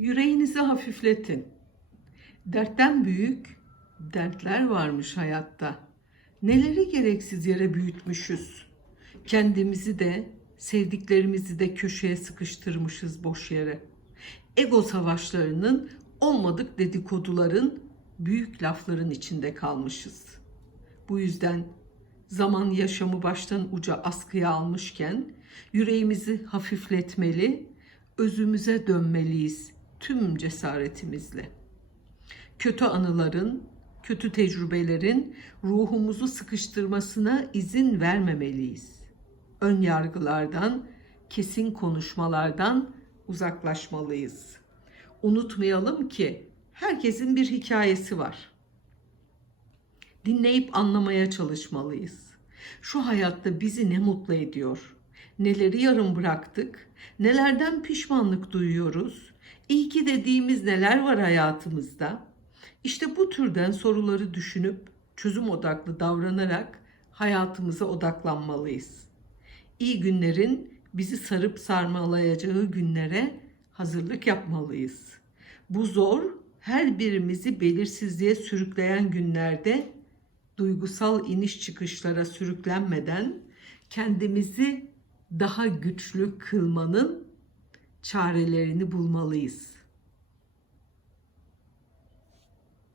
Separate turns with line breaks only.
Yüreğinizi hafifletin. Dertten büyük dertler varmış hayatta. Neleri gereksiz yere büyütmüşüz. Kendimizi de sevdiklerimizi de köşeye sıkıştırmışız boş yere. Ego savaşlarının olmadık dedikoduların büyük lafların içinde kalmışız. Bu yüzden zaman yaşamı baştan uca askıya almışken yüreğimizi hafifletmeli, özümüze dönmeliyiz tüm cesaretimizle. Kötü anıların, kötü tecrübelerin ruhumuzu sıkıştırmasına izin vermemeliyiz. Ön yargılardan, kesin konuşmalardan uzaklaşmalıyız. Unutmayalım ki herkesin bir hikayesi var dinleyip anlamaya çalışmalıyız. Şu hayatta bizi ne mutlu ediyor? Neleri yarım bıraktık? Nelerden pişmanlık duyuyoruz? İyi ki dediğimiz neler var hayatımızda? İşte bu türden soruları düşünüp çözüm odaklı davranarak hayatımıza odaklanmalıyız. İyi günlerin bizi sarıp sarmalayacağı günlere hazırlık yapmalıyız. Bu zor, her birimizi belirsizliğe sürükleyen günlerde duygusal iniş çıkışlara sürüklenmeden kendimizi daha güçlü kılmanın çarelerini bulmalıyız.